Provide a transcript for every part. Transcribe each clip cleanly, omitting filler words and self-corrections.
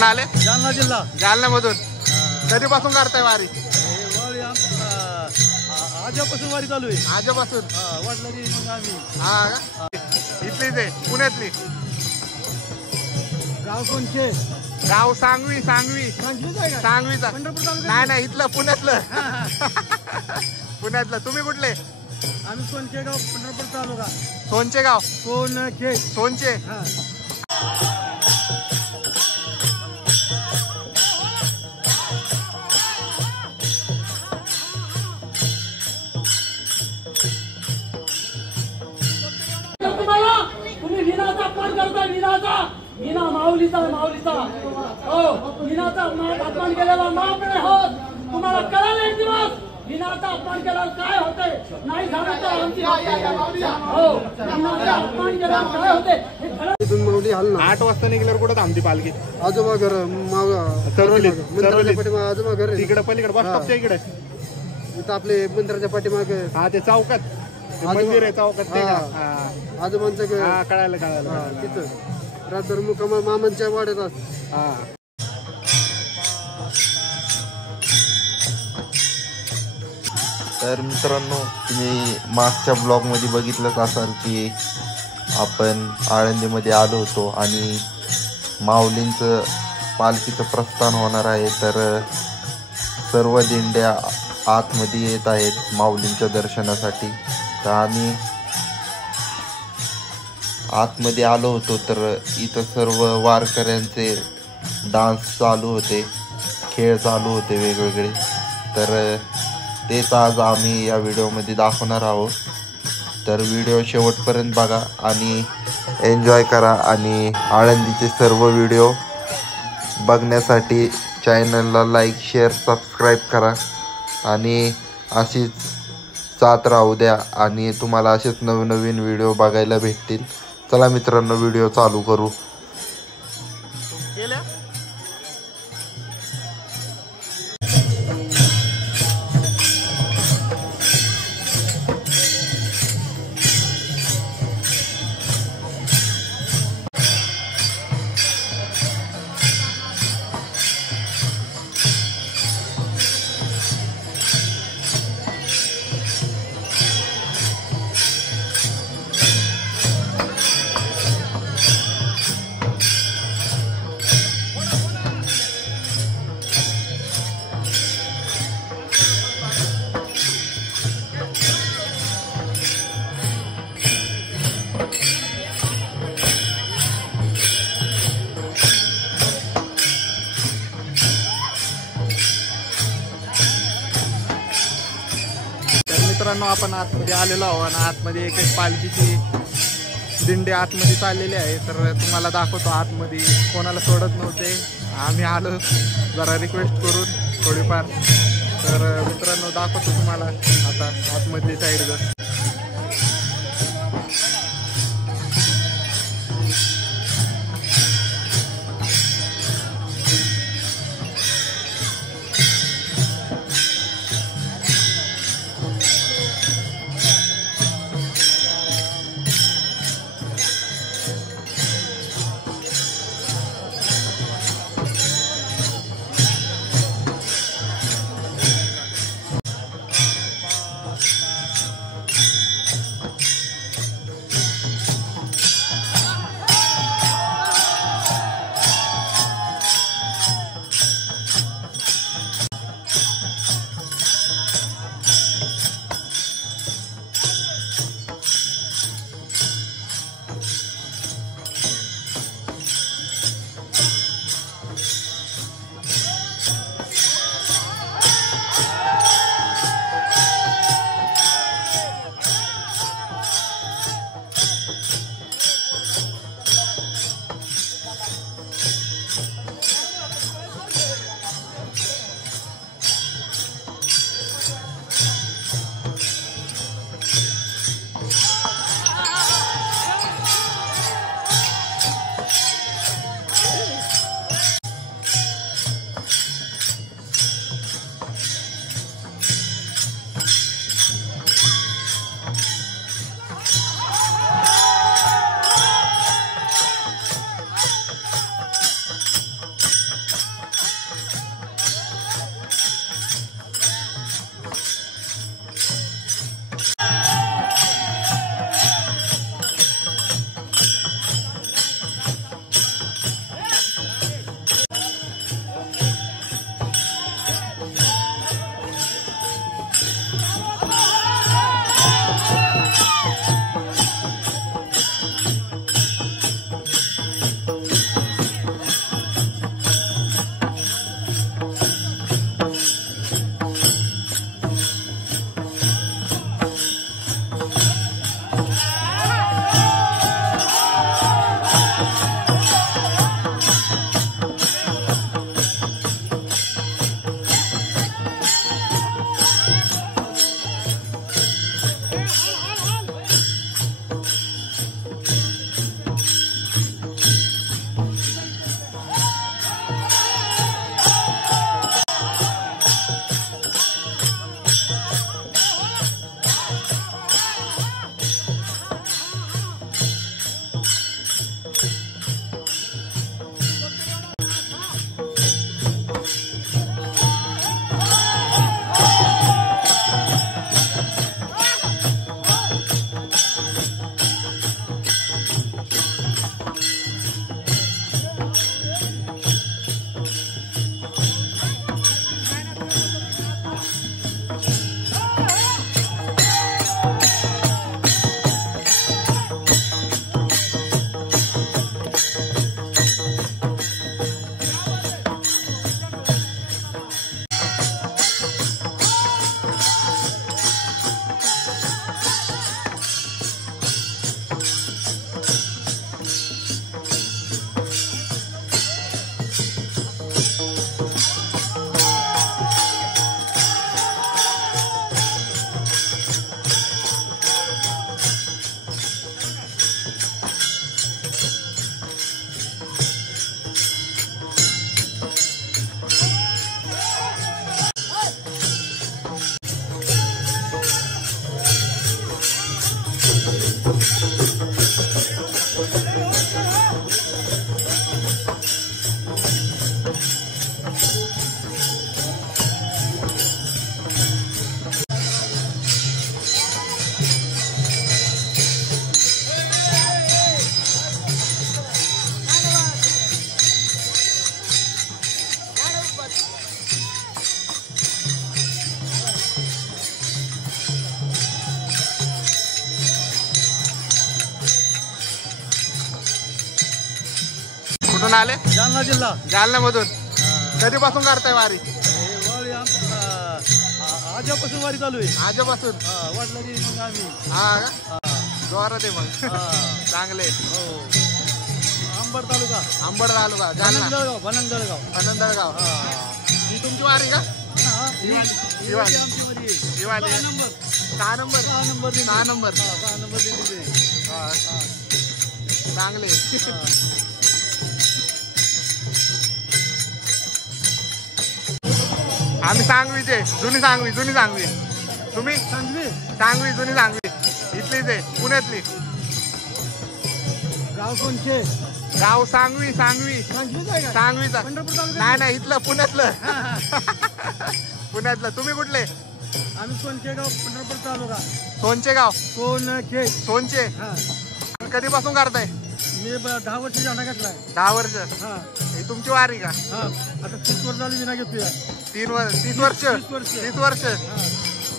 कुठून आले? जालना जिल्हा. जालन्यामधून. कधीपासून करताय वारी? आजपासून वारी चालू आहे. आजपासून? वडिलांनी मग आम्ही. हा का? इथलीच आहे? पुण्यातली? गाव कोणचे? गाव सांगवी. सांगवीचा? नाही नाही, इथलं पुण्यातलं. पुण्यातलं. तुम्ही कुठले? आम्ही सोनचे गाव, पंढरपूर तालुका. सोनचे गाव? सोनचे. तुम्ही विनाचा अपमान करता. विना माऊलीचा हो, विनाचा अपमान केलेला माफ नाही होत. तुम्हाला कळाल एक दिवस विनाचा अपमान केला काय होते. नाही झालं तर आमची हो, विनाचा अपमान केला काय होते. 8 वाजता निघल्यावर कुठं थांबती पालखी? आजोबा घर आजोबा घर तिकडे पलीकडे बस स्टॉपच्या इकडे. इथं आपले मंदिराच्या पाठीमाग. हा, ते चौकात मंदिर आहे चौकात. आजोबांचं घर. हा, कळालं. तिथं रात्र मुक्काम मामांच्या वाड्यात. तर मित्रांनो, तुम्ही मागच्या ब्लॉगमध्ये बघितलंच असाल की आपण आळंदीमध्ये आलो होतो आणि माऊलींचं पालखीचं प्रस्थान होणार आहे. तर सर्व दिंड्या आतमध्ये येत आहेत माऊलींच्या दर्शनासाठी. तर आम्ही आतमध्ये आलो होतो तर इथं सर्व वारकऱ्यांचे डान्स चालू होते, खेळ चालू होते वेगवेगळे. तर तेच आज आम्ही या व्हिडिओमध्ये दाखवणार आहोत. तर व्हिडिओ शेवटपर्यंत बघा आणि एन्जॉय करा. आणि आळंदीचे सर्व व्हिडिओ बघण्यासाठी चॅनलला लाईक, शेअर, सबस्क्राईब करा आणि अशीच साथ राहू द्या आणि तुम्हाला असेच नवनवीन व्हिडिओ बघायला भेटतील. चला मित्रांनो, व्हिडिओ चालू करू. मित्रांनो, आपण आतमध्ये आलेलो आहोत आणि आतमध्ये एक पालखीची दिंडी आतमध्ये चाललेली आहे. तर तुम्हाला दाखवतो आतमध्ये. कोणाला सोडत नव्हते, आम्ही आलो जरा रिक्वेस्ट करून थोडीफार. तर मित्रांनो, दाखवतो तुम्हाला आता आतमधली साईड. कुठून आले? जालना जिल्हा जालन्यामधून. कधीपासून करताय वारी? आजपासून वारी चालू आहे. आजपासून. वाटलं मग आम्ही हा का? जोरात आहे मग. चांगले. अंबड तालुका, आंबड तालुका, जालना, बनंदळगाव. आनंदगाव. ही तुमची वारी का? आमची वारी ही वारी. 6 नंबर. 6 नंबर. हा. चांगले. आम्ही सांगवीचे, जुनी सांगवी. तुम्ही? सांगवी, जुनी सांगवी. इथलीच आहे, पुण्यातली. गाव कोणचे? गाव सांगवी. सांगवीचा. नाही, इथलं पुण्यातलं. पुण्यातलं. तुम्ही कुठले? आम्ही सोनचे गाव, पंढरपूर तालुका. सोनचे गाव. सोनचे. कधीपासून करताय? मी 10 वर्ष जाणा घेतलाय. 10 वर्ष. ही तुमची वारी का? आता 30 वर्ष झाली विना घेतोय. 30 वर्ष. 30 वर्ष.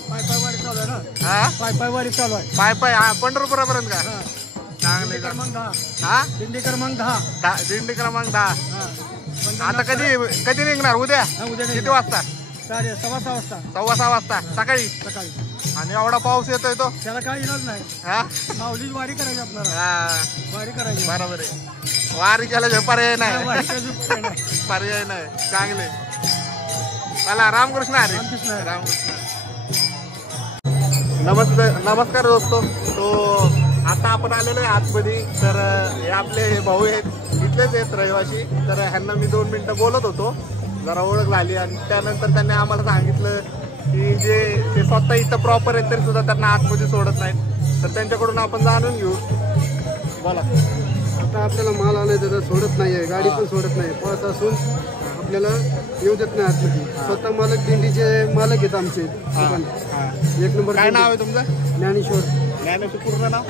पाय वारी चालू आहे ना. हा, पाय वारी चालू आहे. पाय पंढरपुरापर्यंत का? चांगले. क्रमांक 10. हा, दिंडी क्रमांक 10. दिंडी क्रमांक 10. आता कधी निघणार? उद्या उद्या किती वाजता? 6:15 वाजता. 6:15 वाजता सकाळी. आणि एवढा पाऊस येतोय तो. त्याला काय इलाज नाही. हा, माऊलीची वारी करायची आपल्याला. हा, वारी करायची. बरोबर आहे. वारी केल्याशिवाय पर्याय नाही. वारी करायची नाही. पर्याय नाही. चांगले. चला, रामकृष्ण हरी. रामकृष्ण. रामकृष्ण. नमस्कार दोस्तो. तो आता आपण आलेलो आहे आतमध्ये. तर हे आपले भाऊ आहेत, इथलेच आहेत रहिवासी. तर ह्यांना मी 2 मिनिटं बोलत होतो, जरा ओळख झाली. आणि त्यानंतर त्यांनी आम्हाला सांगितलं की ते स्वतः इथं प्रॉपर आहेत तरी सुद्धा त्यांना आतमध्ये सोडत नाहीत. तर त्यांच्याकडून आपण जाणून घेऊ. बोला. आता आपल्याला माल आणायचा तर सोडत नाहीये, गाडी पण सोडत नाही. पास असून आपल्याला येऊ देत नाही आतमध्ये. स्वतः मालक, दिंडीचे मालक आहेत आमचे. एक नंबर. काय नाव आहे तुमचं? ज्ञानेश्वर. पूर्ण नाव?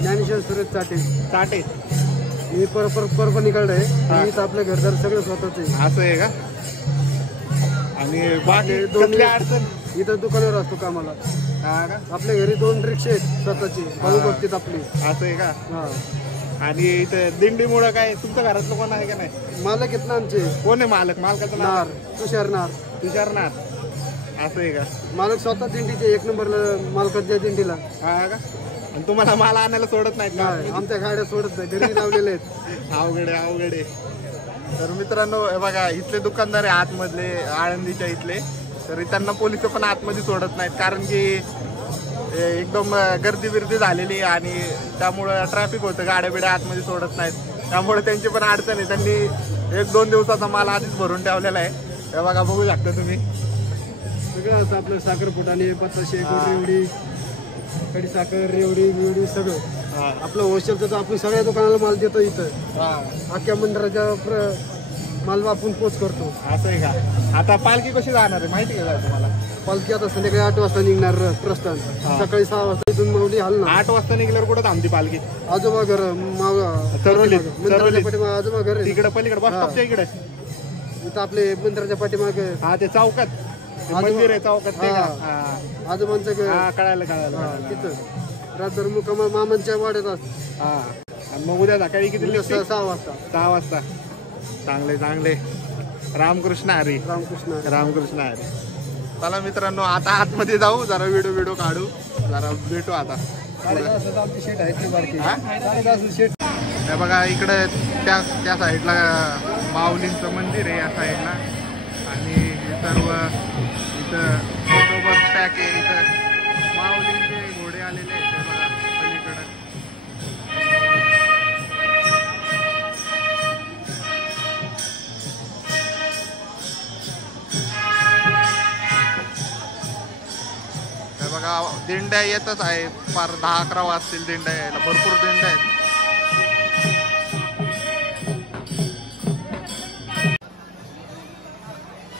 ज्ञानेश्वर सुरेश चाटे. मी परभणीकडे आहे. इथं आपल्या घरदार सगळं स्वतःच आहे. असं आहे का? आणि बाकी दोन्ही अडचण? इथं दुकानावर असतो कामाला. हा का? आपल्या घरी 2 रिक्षा आहेत स्वतःची. भाऊ बघतात आपली. असं आहे का? आणि इथं दिंडीमुळं काय तुमच्या घरातलं कोण आहे का नाही? मालक आहेत ना आमचे. कोण आहे मालक? मालकाचं नाव? नार, तुषार नार. असं आहे का? मालक स्वतः दिंडीचे 1 नंबरला मालकाच्या दिंडीला. हा का? आणि तुम्हाला माल आणायला सोडत नाहीत का? आमच्या गाड्या सोडत नाही, घरी लावलेले आहेत. अवघडे. तर मित्रांनो, हे बघा, इथले दुकानदार आहे आतमधले, आळंदीच्या इथले. तर त्यांना पोलिस पण आतमध्ये सोडत नाहीत, कारण की एकदम गर्दी झालेली आणि त्यामुळं ट्रॅफिक होतं. गाड्या बिड्या आतमध्ये सोडत नाहीत, त्यामुळे त्यांची पण अडचण आहे. त्यांनी 1-2 दिवसाचा माल आधीच भरून ठेवलेला आहे. हे बघा, बघू शकता तुम्ही. सगळं असं आपलं साखरपुटाने, बताशे, रेवडी, कडी साखर, रेवडी सगळं आपलं होलसेलचं. तर आपण सगळ्या दुकानाला माल देतो इथं. अख्ख्या मंदिराच्या माल आपण पोच करतो. असं आहे का? आता पालखी कशी जाणार आहे माहिती का तुम्हाला? पालखी आता संध्याकाळी 8 वाजता निघणार प्रस्थान. सकाळी 6 वाजता इथून माऊली हलणार. 8 वाजता निघल्यावर कुठं थांबती पालखी? आजोबा घर, पाठीमाग आजोबा घर आहे. तिकडे पलीकडे बस स्टॉपच्या इकडे. इथं आपले मंदिराच्या पाठीमाग. हा, ते चौकात मंदिर आहे, चौकात ते का? आजोबांचं घर. हा, कळायला. तिथं रातभर मुक्काम मामांच्या वाड्यात असत. हा, आणि मग उद्या सकाळी किती? 6 वाजता. 6 वाजता. चांगले. रामकृष्ण हरी. रामकृष्ण हरी. चला मित्रांनो, आता आतमध्ये जाऊ, जरा व्हिडिओ काढू, जरा भेटू आता. आमची शेट आहे. हे बघा, इकडे त्या साईडला माऊलींचं मंदिर आहे, या साईडला. आणि हे सर्व इथं बंदोबस्त पॅक आहे. इथं माऊलींचे घोडे आलेले आहेत. हे बघा पलीकडे. बघा दिंड्या येतच आहेत, फार 10-11 वाजतील दिंड्या यायला, भरपूर दिंड्या आहेत.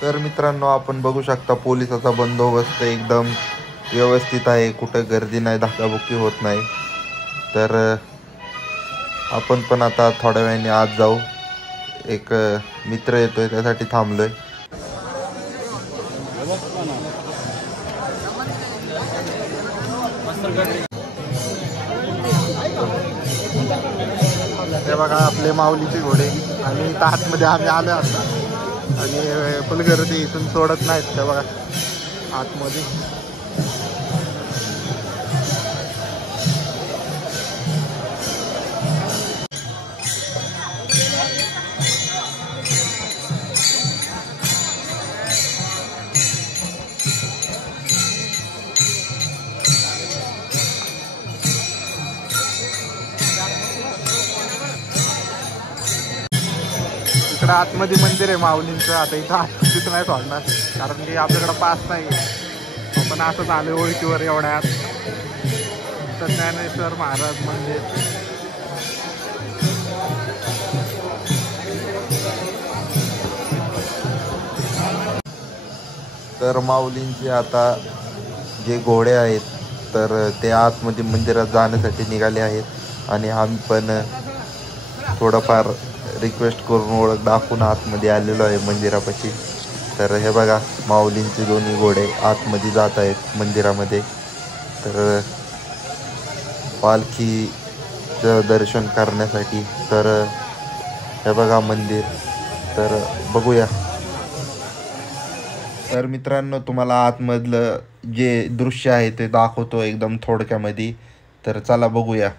तर मित्रांनो आपण बघू शकता पोलिसाचा बंदोबस्त एकदम व्यवस्थित आहे, कुठं गर्दी नाही, धक्काबुक्की होत नाही. तर आपण पण आता थोड्या वेळाने आत जाऊ. एक मित्र येतोय त्यासाठी थांबलोय. हे बघा आपले माऊलीचे घोडे आणि इथं आतमध्ये आम्ही आलो आता आणि फुल गर्दी इथून सोडत नाहीत. ते बघा आतमध्ये इकडं आतमध्ये मंदिर आहे माऊलींचं. आता इथं आतमध्ये नाही सोडणार कारण की आपल्याकडं पास नाही. आपण असंच आलो ओळखीवर एवढ्यात. ज्ञानेश्वर महाराज मंदिर. तर माऊलींचे आता जे घोडे आहेत तर ते आतमध्ये मंदिरात जाण्यासाठी निघाले आहेत आणि आम्ही पण थोडंफार रिक्वेस्ट करून ओळख दाखवून आतमध्ये आलेलो आहे मंदिरापाशी. तर हे बघा माऊलींचे दोन्ही घोडे आतमध्ये जात आहेत मंदिरामध्ये. तर पालखीचं दर्शन करण्यासाठी. तर हे बघा मंदिर. तर बघूया. तर मित्रांनो तुम्हाला आतमधलं जे दृश्य आहे ते दाखवतो एकदम थोडक्यामध्ये. तर चला बघूया.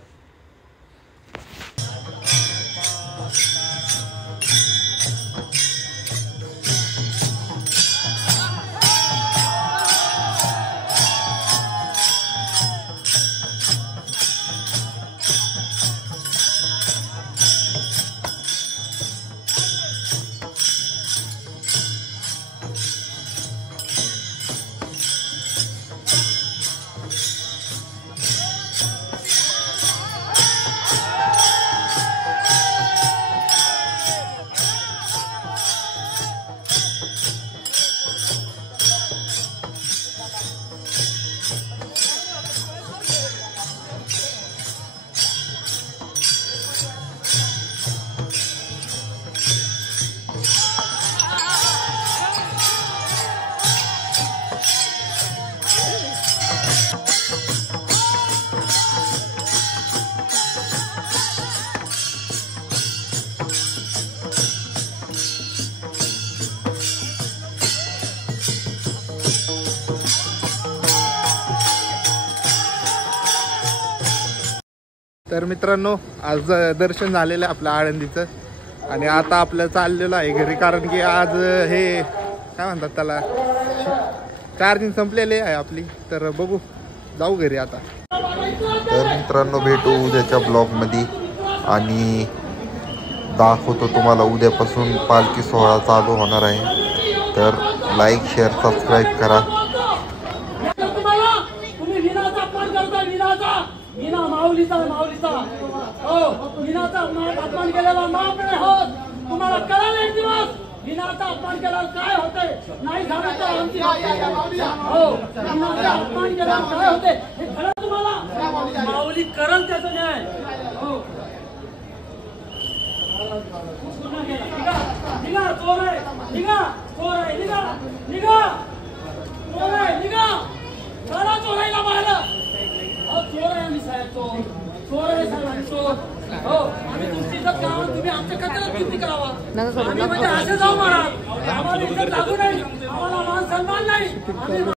तर मित्रांनो आज दर्शन झालेलं आहे आपलं आळंदीचं आणि आता आपलं चाललेलं आहे घरी कारण की आज हे काय म्हणतात त्याला चार्जिंग संपलेली आहे आपली. तर बघू जाऊ घरी आता. तर मित्रांनो भेटू उद्याच्या ब्लॉगमध्ये आणि दाखवतो तुम्हाला उद्यापासून पालखी सोहळा चालू होणार आहे. तर लाईक शेअर सबस्क्राईब करा. मीना माऊलीचा हो मीनाचा अपमान केलेला माफ नाही होत. तुम्हाला कळालं एक दिवस मीनाचा अपमान केल्यावर काय होते. नाही झालं तर आमची हो मीनाचा अपमान केल्यावर काय होते हे खरं तुम्हाला माऊली करण त्याचं न्याय. हो निघा चोर आहे निघा चोर आहे निघा निघा चोर आहे निघा चला चोरायला बाहेर. चोर आहे आम्ही साहेब चोर आहे साहेब आम्ही चोर. हो आम्ही तुमची इज्जत करावं तुम्ही आमच्या कचऱ्यात किती करावा. आम्ही म्हणजे असे जाऊ महाराज आम्हाला इज्जत लागू नाही आम्हाला मान सन्मान नाही.